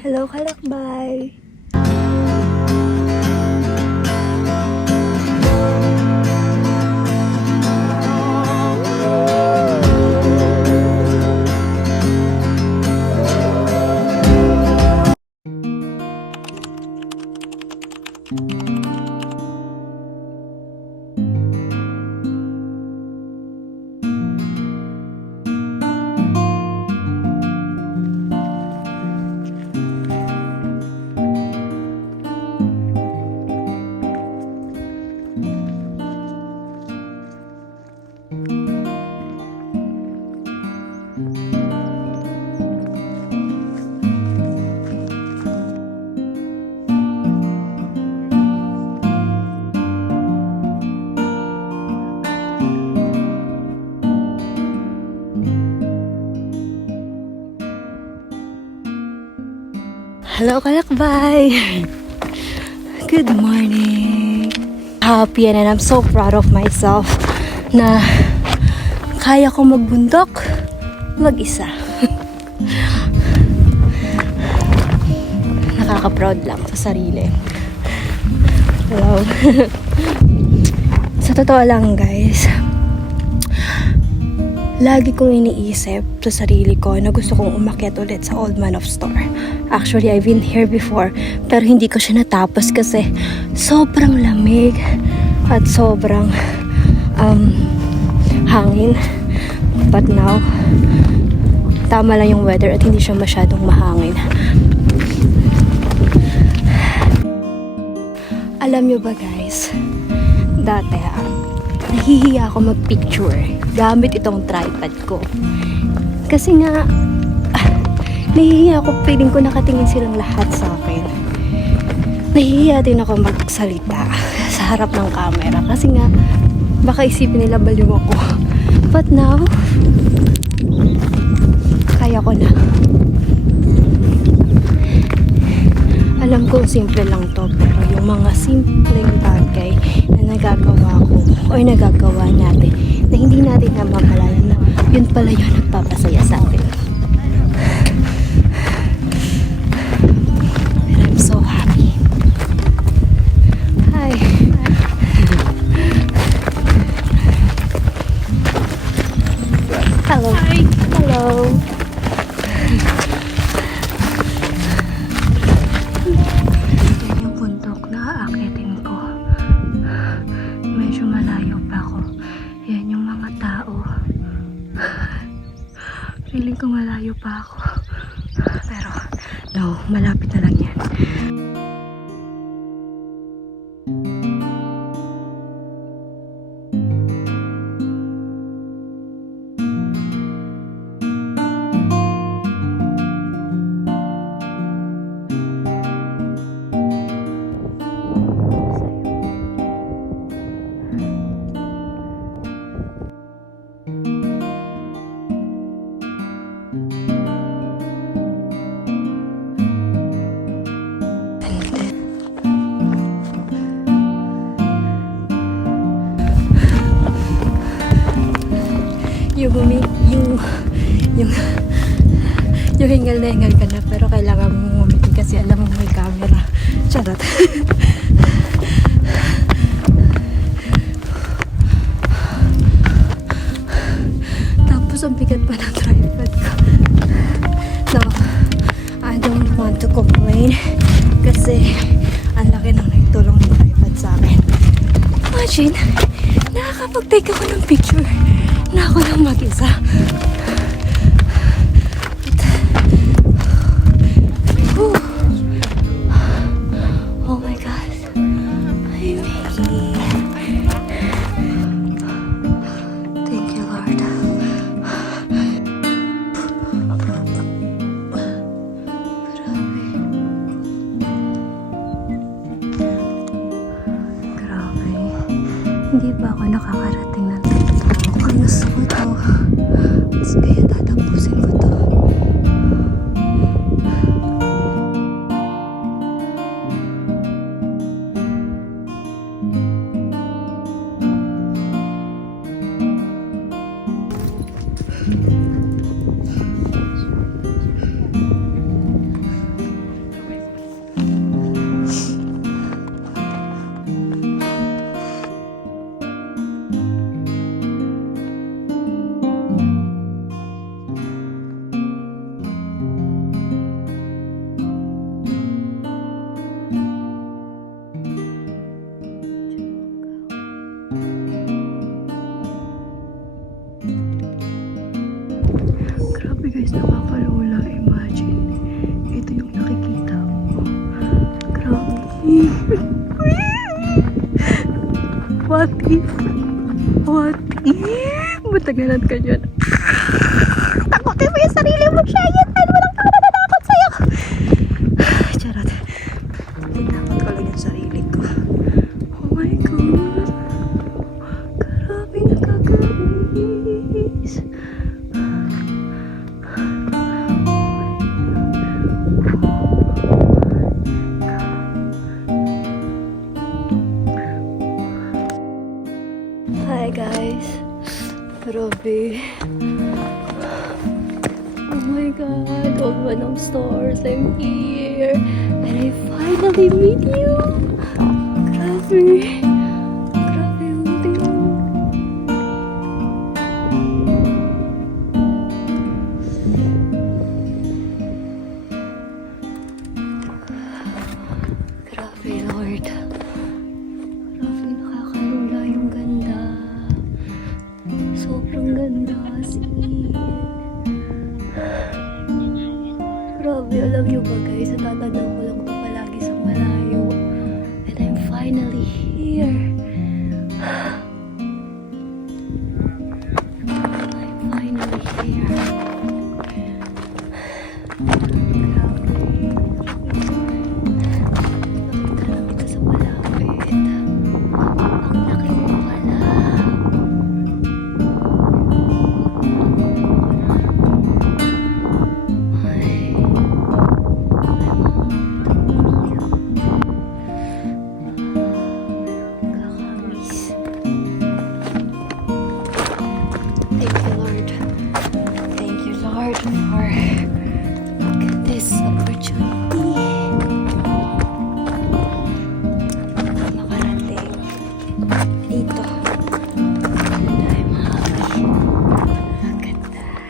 Hello, kalakbay! Hello, kalakbay! Good morning! Happy and I'm so proud of myself na kaya ko magbundok mag-isa. Nakaka-proud lang sa sarili. Hello. Sa totoo lang, guys, lagi kong iniisip sa sarili ko na gusto kong umakyat ulit sa Old Man of Store. Actually, I've been here before, pero hindi ko siya natapos kasi sobrang lamig at sobrang hangin. But now, tama lang yung weather at hindi siya masyadong mahangin. Alam nyo ba, guys, dati nahihiya ako mag-picture gamit itong tripod ko. Kasi nga, nahihiya ako, feeling ko nakatingin silang lahat sa akin. Nahihiya din ako magsalita sa harap ng camera kasi nga, baka isipin nila baliw ako. But now, kaya ko na. Alam kong simple lang to, pero yung mga simpleng bagay na nagagawa ko o nagagawa natin na hindi natin namamalayan na yun pala yung nagpapasaya sa atin. And I'm so happy. Hi. Hello. Hi. Hello. Feeling ko malayo pa ako. Pero, no, malapit na lang yan. Yung hingal na hingal ka na, pero kailangan mong ngumiti kasi alam mo may camera. Charot. Tapos ang bigat pa ng tripod ko. So, I don't want to complain kasi ang laki ng naitulong ng tripod sa akin. Imagine, nakakapag-take ako ng picture na ako lang mag-isa. Oh my God. I'm Vicky. Thank you, Lord. Grabe. Hindi pa ako nakakarating ng dito. Kung gusto ko to, kaya tatapusin ko to. What if? What if? Matagalan ka dyan. Takutin mo yung sarili mo, Cheyenne! Walang tao na natakot sa'yo! Charot. Tinakot ko lang yung sarili ko. Oh my God. Grabe nakakamiss. Hi guys. Grabe. Oh my God. Old one of stars. I'm here. And I finally meet you. Grabe. Grabe yung tingin. Grabe, Lord. Grabe, nakakalula yung ganda. Sobrang ganda as in. Grabe, alam niyo ba guys, natatanaw ko lang ito palagi sa malayo. And I'm finally here. I'm finally here. Grabe. Nakita lang kita sa malapit. Ang laki mo pala. For this opportunity makarating dito. And I'm happy. Look at that.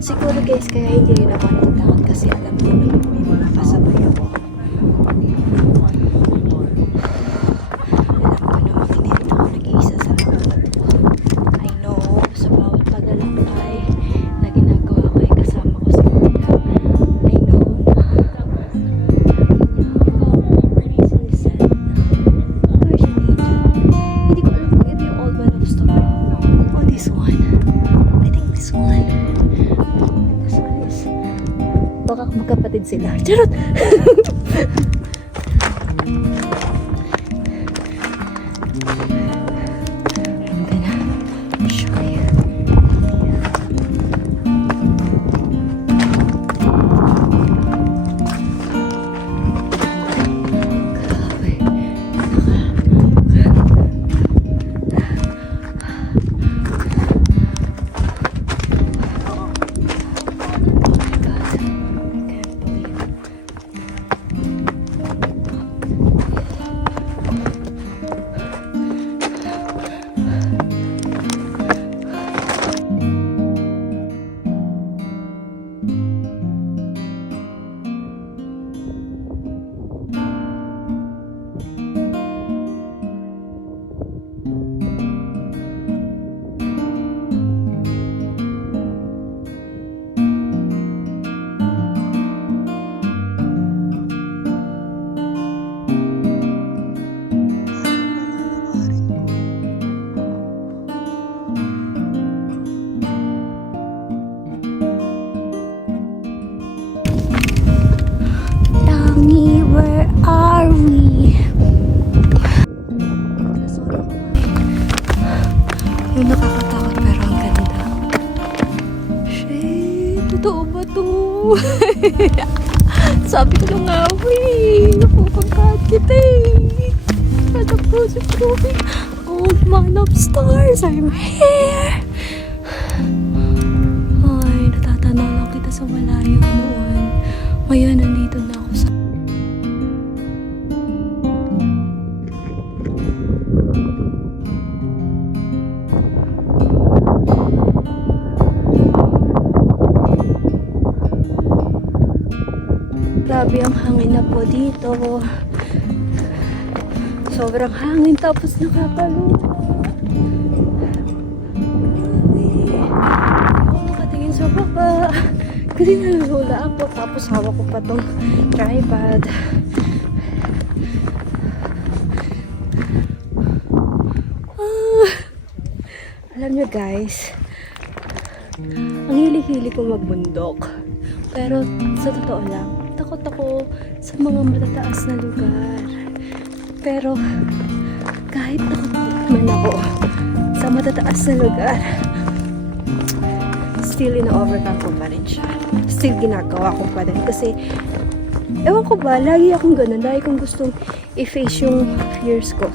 Siguro guys, kaya hindi rin ako natatakot kasi alam ko na may mga kasabay ako. Alam ko naman hindi ako nag-iisa sa lahat. I know, sa bawat paglalakbay na ginagawa ko ay kasama ko si Lord. I know na listen, Guardian Angel. Hindi ko alam kung ito yung Old Man of Storm o this one. I think this one. Baka magkapatid sila. Charot! I'm gonna show you. Yung nakakatakot pero ang ganda. Shit, totoo ba to? Sabi ko na nga, napupagkat kita eh. Anak ko si Chloe, Old Man of Stars, I'm here. Ay, natatanaw lang kita sa malayo. Ngayon, nandito na ako sa... Grabe ang hangin na po dito. Sobrang hangin tapos nakakalungkot. Ako nakatingin sa baba. Kasi nalulula ako. Tapos hawak ko pa tong tripod. Alam nyo guys, ang hili-hili ko magbundok. Pero sa totoo lang, takot ako sa mga matataas na lugar. Pero kahit takot man ako sa matataas na lugar, still ina-overcome ko pa rin siya. Still ginagawa ko pa rin. Kasi, ewan ko ba, lagi akong ganun. Lagi kong gustong i-face yung fears ko.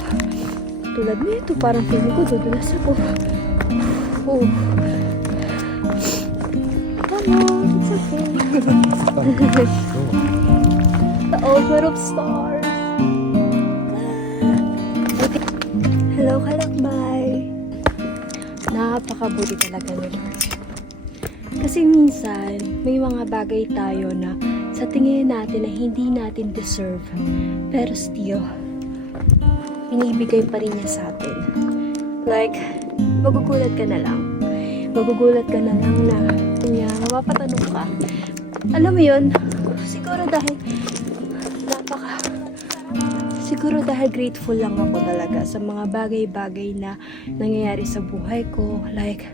Tulad nito, parang feeling ko, dudulas ako. Oh. Come on, it's okay. The Altar of Stars. Okay. Hello, kalakbay. Napakabuti talaga ni Lord. Kasi minsan, may mga bagay tayo na sa tingin natin na hindi natin deserve. Pero still, inibigay pa rin niya sa atin. Like, magugulat ka na lang. Magugulat ka na lang na, kunya, mapapatanong ka. Alam mo yun, siguro dahil grateful lang ako talaga sa mga bagay-bagay na nangyayari sa buhay ko. Like,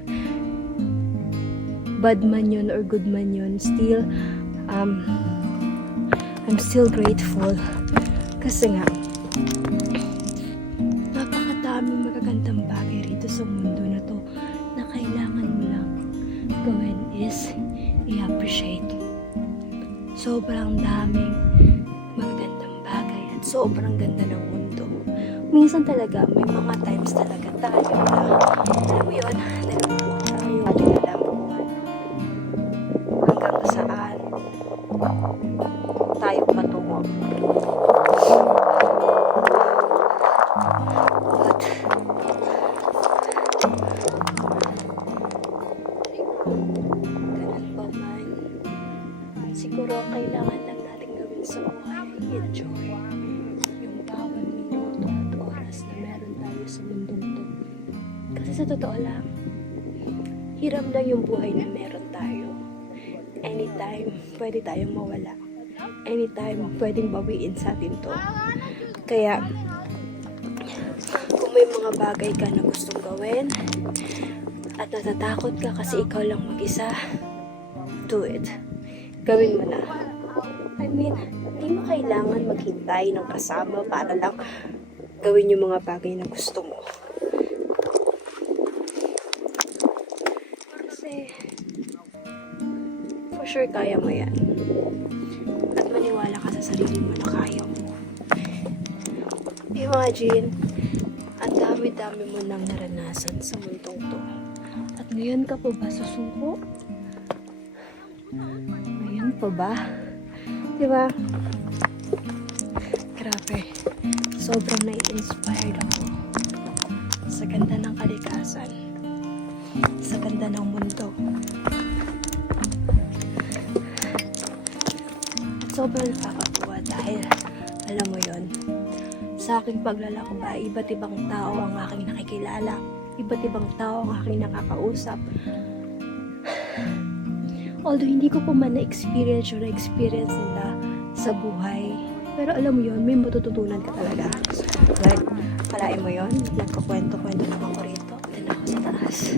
bad man yun or good man yun, still, I'm still grateful. Kasi nga, napakadaming magagandang bagay rito sa mundo na to na kailangan mo lang gawin is i-appreciate. Sobrang daming magagandang bagay at sobrang ganda ng mundo. Minsan talaga, may mga times talaga tayo na, alam mo yun, nalulungkot tayo. Atin alam hanggang saan tayo patungo. Ganun pa man, siguro kailangan lang natin gawin sa buhay, enjoy yung bawat minuto at oras na meron tayo sa mundong to. Kasi sa totoo lang, hiram lang yung buhay na meron tayo. Anytime, pwede tayong mawala. Anytime, pwedeng bawiin sa atin to. Kaya, kung may mga bagay ka na gustong gawin, at natatakot ka kasi ikaw lang mag-isa, do it. Gawin mo na. I mean, hindi mo kailangan maghintay ng kasama para lang gawin yung mga bagay na gusto mo. Kasi, for sure kaya mo yan. At maniwala ka sa sarili mo na kaya mo. Imagine, ang dami-dami mo nang naranasan sa mundong to. At ngayon ka pa ba susuko? Ngayon pa ba? Diba? Grabe. Sobrang na-inspired ako sa ganda ng kalikasan. Sa ganda ng mundo. At sobrang nakakatuwa dahil, alam mo yon, sa aking paglalakbay, iba't ibang tao ang aking nakikilala. Iba't ibang tao ang aking nakakausap. Although hindi ko pa man na-experience yung na-experience nila sa buhay. Pero alam mo yon, may matututunan ka talaga. Like, palain mo yon, nagkakwento-kwento lang ako rito. Then ako sa taas.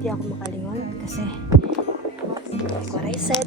Hindi ako makalingon kasi like what I said,